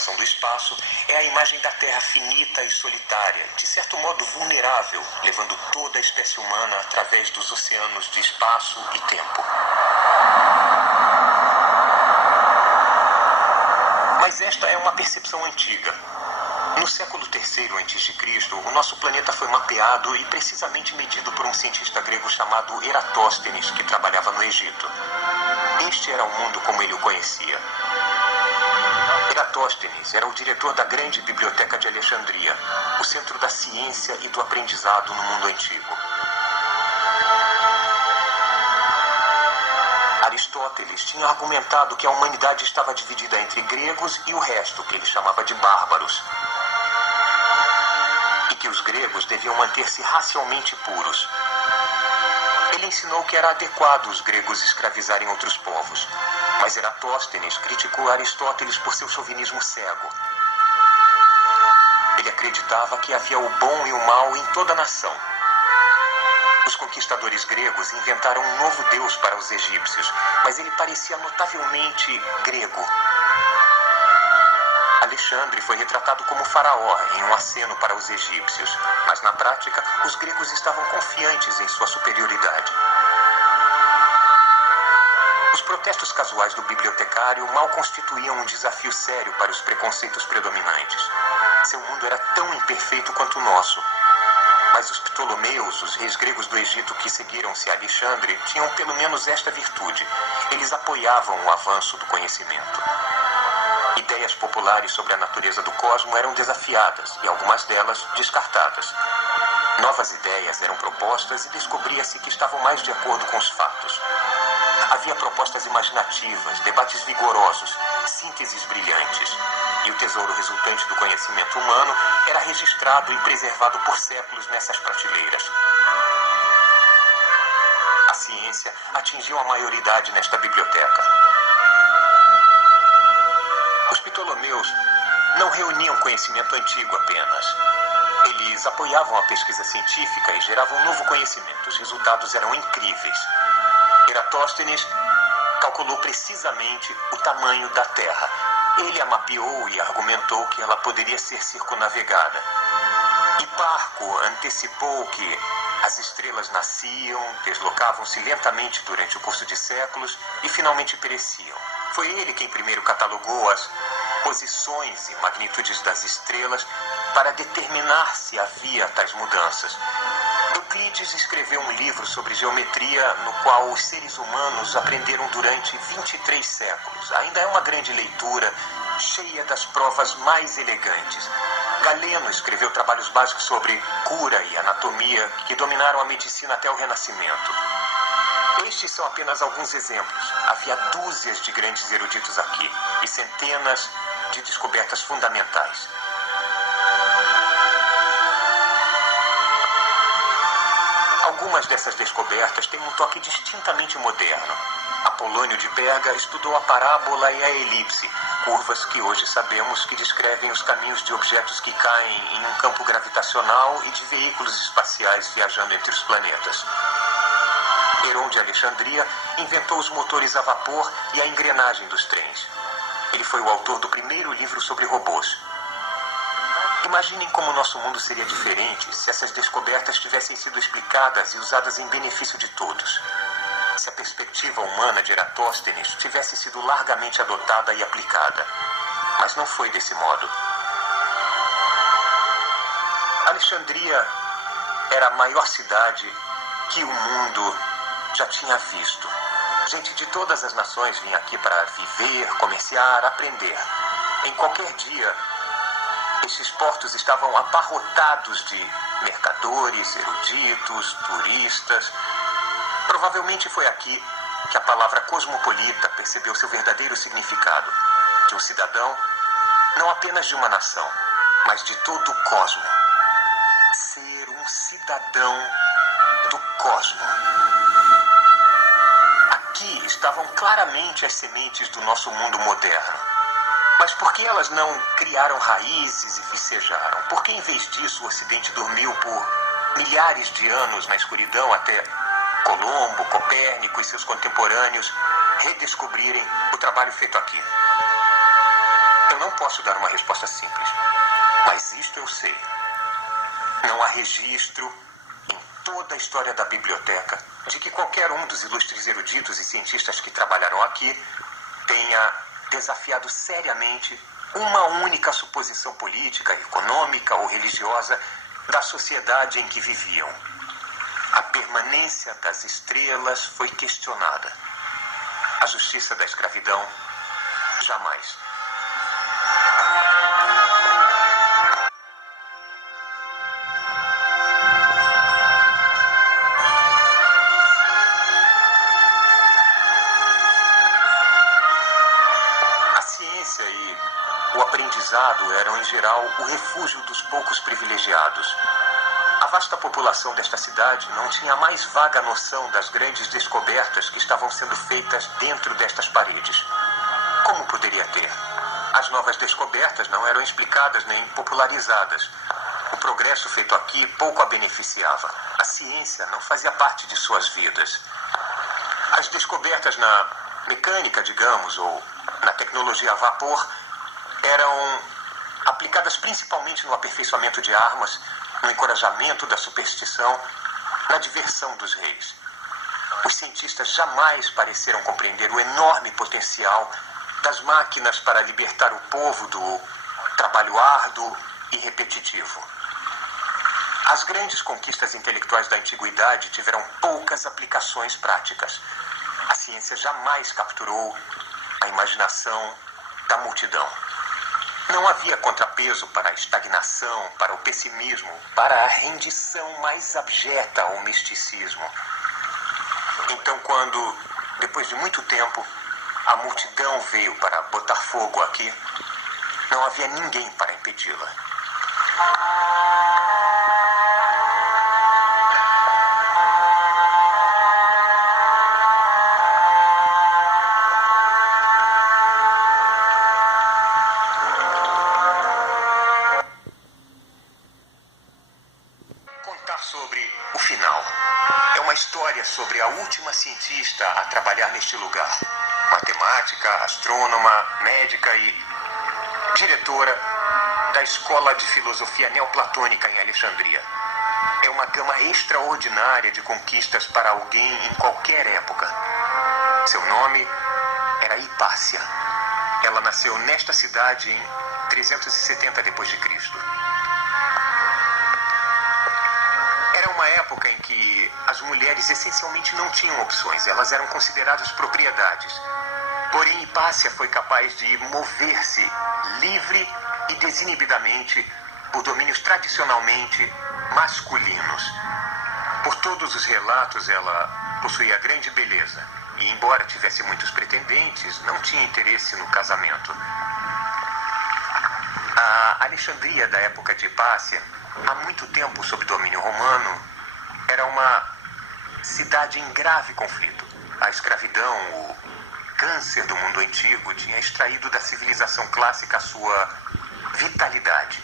exploração do espaço é a imagem da Terra finita e solitária, de certo modo vulnerável, levando toda a espécie humana através dos oceanos de espaço e tempo. Mas esta é uma percepção antiga. No século III a.C., o nosso planeta foi mapeado e precisamente medido por um cientista grego chamado Eratóstenes, que trabalhava no Egito. Este era o mundo como ele o conhecia. Eratóstenes era o diretor da grande biblioteca de Alexandria, o centro da ciência e do aprendizado no mundo antigo. Aristóteles tinha argumentado que a humanidade estava dividida entre gregos e o resto, que ele chamava de bárbaros, e que os gregos deviam manter-se racialmente puros. Ele ensinou que era adequado os gregos escravizarem outros povos, mas Eratóstenes criticou Aristóteles por seu chauvinismo cego. Ele acreditava que havia o bom e o mal em toda a nação. Os conquistadores gregos inventaram um novo deus para os egípcios, mas ele parecia notavelmente grego. Alexandre foi retratado como faraó em um aceno para os egípcios, mas na prática os gregos estavam confiantes em sua superioridade. Os protestos casuais do bibliotecário mal constituíam um desafio sério para os preconceitos predominantes. Seu mundo era tão imperfeito quanto o nosso. Mas os Ptolomeus, os reis gregos do Egito que seguiram-se a Alexandre, tinham pelo menos esta virtude: eles apoiavam o avanço do conhecimento. Ideias populares sobre a natureza do cosmos eram desafiadas e algumas delas descartadas. Novas ideias eram propostas e descobria-se que estavam mais de acordo com os fatos. Havia propostas imaginativas, debates vigorosos, sínteses brilhantes. E o tesouro resultante do conhecimento humano era registrado e preservado por séculos nessas prateleiras. A ciência atingiu a maioridade nesta biblioteca. Os Ptolomeus não reuniam conhecimento antigo apenas. Eles apoiavam a pesquisa científica e geravam novo conhecimento. Os resultados eram incríveis. Eratóstenes calculou precisamente o tamanho da Terra. Ele a mapeou e argumentou que ela poderia ser circunnavegada. Hiparco antecipou que as estrelas nasciam, deslocavam-se lentamente durante o curso de séculos e finalmente pereciam. Foi ele quem primeiro catalogou as posições e magnitudes das estrelas para determinar se havia tais mudanças. Euclides escreveu um livro sobre geometria no qual os seres humanos aprenderam durante 23 séculos. Ainda é uma grande leitura, cheia das provas mais elegantes. Galeno escreveu trabalhos básicos sobre cura e anatomia que dominaram a medicina até o Renascimento. Estes são apenas alguns exemplos. Havia dúzias de grandes eruditos aqui e centenas de descobertas fundamentais. Algumas dessas descobertas têm um toque distintamente moderno. Apolônio de Perga estudou a parábola e a elipse, curvas que hoje sabemos que descrevem os caminhos de objetos que caem em um campo gravitacional e de veículos espaciais viajando entre os planetas. Heron de Alexandria inventou os motores a vapor e a engrenagem dos trens. Ele foi o autor do primeiro livro sobre robôs. Imaginem como nosso mundo seria diferente se essas descobertas tivessem sido explicadas e usadas em benefício de todos. Se a perspectiva humana de Eratóstenes tivesse sido largamente adotada e aplicada. Mas não foi desse modo. Alexandria era a maior cidade que o mundo já tinha visto. Gente de todas as nações vinha aqui para viver, comerciar, aprender. Em qualquer dia, estes portos estavam abarrotados de mercadores, eruditos, turistas. Provavelmente foi aqui que a palavra cosmopolita percebeu seu verdadeiro significado. De um cidadão, não apenas de uma nação, mas de todo o cosmo. Ser um cidadão do cosmo. Aqui estavam claramente as sementes do nosso mundo moderno. Mas por que elas não criaram raízes e vicejaram? Por que, em vez disso, o Ocidente dormiu por milhares de anos na escuridão até Colombo, Copérnico e seus contemporâneos redescobrirem o trabalho feito aqui? Eu não posso dar uma resposta simples. Mas isto eu sei. Não há registro em toda a história da biblioteca de que qualquer um dos ilustres eruditos e cientistas que trabalharam aqui tenha desafiado seriamente uma única suposição política, econômica ou religiosa da sociedade em que viviam. A permanência das estrelas foi questionada. A justiça da escravidão, jamais. A ciência e o aprendizado eram, em geral, o refúgio dos poucos privilegiados. A vasta população desta cidade não tinha a mais vaga noção das grandes descobertas que estavam sendo feitas dentro destas paredes. Como poderia ter? As novas descobertas não eram explicadas nem popularizadas. O progresso feito aqui pouco a beneficiava. A ciência não fazia parte de suas vidas. As descobertas na mecânica, digamos, ou na tecnologia a vapor, eram aplicadas principalmente no aperfeiçoamento de armas, no encorajamento da superstição, na diversão dos reis. Os cientistas jamais pareceram compreender o enorme potencial das máquinas para libertar o povo do trabalho árduo e repetitivo. As grandes conquistas intelectuais da antiguidade tiveram poucas aplicações práticas. A ciência jamais capturou a imaginação da multidão. Não havia contrapeso para a estagnação, para o pessimismo, para a rendição mais abjeta ao misticismo. Então, quando, depois de muito tempo, a multidão veio para botar fogo aqui, não havia ninguém para impedi-la. Sobre o final. É uma história sobre a última cientista a trabalhar neste lugar. Matemática, astrônoma, médica e diretora da Escola de Filosofia Neoplatônica em Alexandria. É uma gama extraordinária de conquistas para alguém em qualquer época. Seu nome era Hipácia. Ela nasceu nesta cidade em 370 d.C. Era uma época em que as mulheres essencialmente não tinham opções, elas eram consideradas propriedades. Porém, Hipácia foi capaz de mover-se livre e desinibidamente por domínios tradicionalmente masculinos. Por todos os relatos, ela possuía grande beleza e, embora tivesse muitos pretendentes, não tinha interesse no casamento. A Alexandria da época de Hipácia, há muito tempo sob domínio romano, era uma cidade em grave conflito. A escravidão, o câncer do mundo antigo, tinha extraído da civilização clássica a sua vitalidade.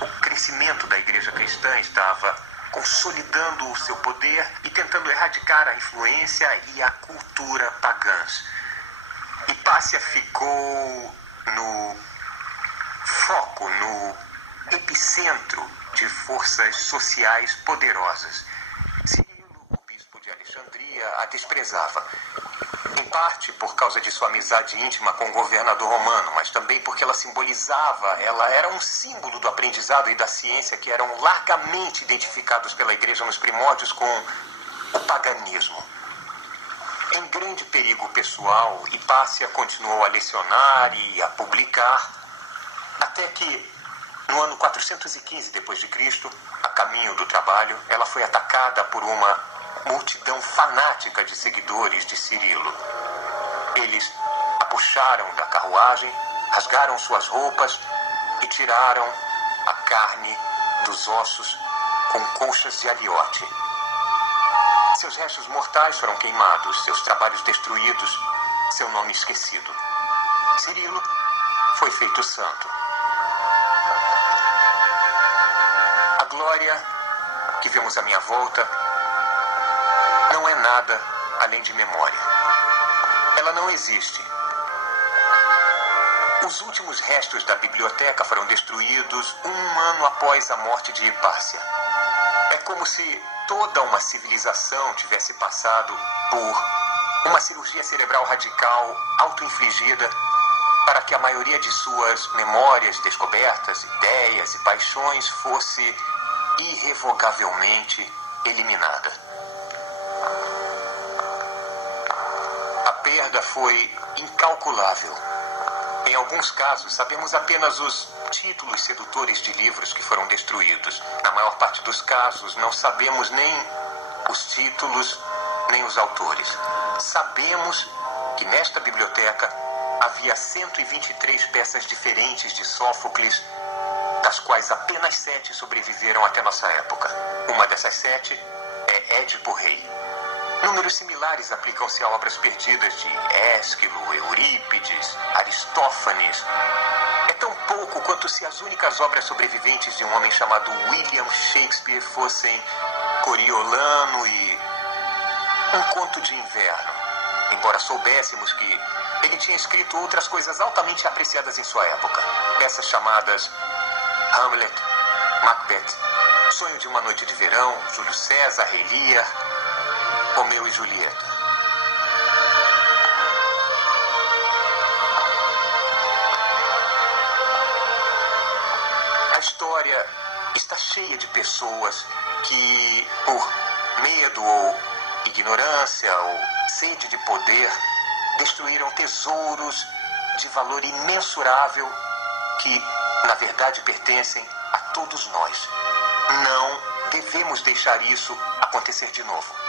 O crescimento da igreja cristã estava consolidando o seu poder e tentando erradicar a influência e a cultura pagãs. Hipácia ficou no foco, no epicentro de forças sociais poderosas. Cirilo, o bispo de Alexandria, a desprezava. Em parte por causa de sua amizade íntima com o governador romano, mas também porque ela era um símbolo do aprendizado e da ciência que eram largamente identificados pela igreja nos primórdios com o paganismo. Em grande perigo pessoal, Hipácia continuou a lecionar e a publicar, até que, no ano 415 d.C., a caminho do trabalho, ela foi atacada por uma multidão fanática de seguidores de Cirilo. Eles a puxaram da carruagem, rasgaram suas roupas e tiraram a carne dos ossos com colchas de aliote. Seus restos mortais foram queimados, seus trabalhos destruídos, seu nome esquecido. Cirilo foi feito santo. A glória que vemos à minha volta não é nada além de memória. Ela não existe. Os últimos restos da biblioteca foram destruídos 1 ano após a morte de Hipácia. É como se toda uma civilização tivesse passado por uma cirurgia cerebral radical auto-infligida para que a maioria de suas memórias, descobertas, ideias e paixões fosse irrevogavelmente eliminada. A perda foi incalculável. Em alguns casos, sabemos apenas os títulos sedutores de livros que foram destruídos. Na maior parte dos casos, não sabemos nem os títulos, nem os autores. Sabemos que nesta biblioteca havia 123 peças diferentes de Sófocles, das quais apenas 7 sobreviveram até nossa época. Uma dessas 7 é Édipo Rei. Números similares aplicam-se a obras perdidas de Ésquilo, Eurípides, Aristófanes. É tão pouco quanto se as únicas obras sobreviventes de um homem chamado William Shakespeare fossem Coriolano e Um Conto de Inverno. Embora soubéssemos que ele tinha escrito outras coisas altamente apreciadas em sua época. Peças chamadas Hamlet, Macbeth, Sonho de uma Noite de Verão, Júlio César, Rei Lear, Romeu e Julieta. A história está cheia de pessoas que, por medo ou ignorância ou sede de poder, destruíram tesouros de valor imensurável que, na verdade, pertencem a todos nós. Não devemos deixar isso acontecer de novo.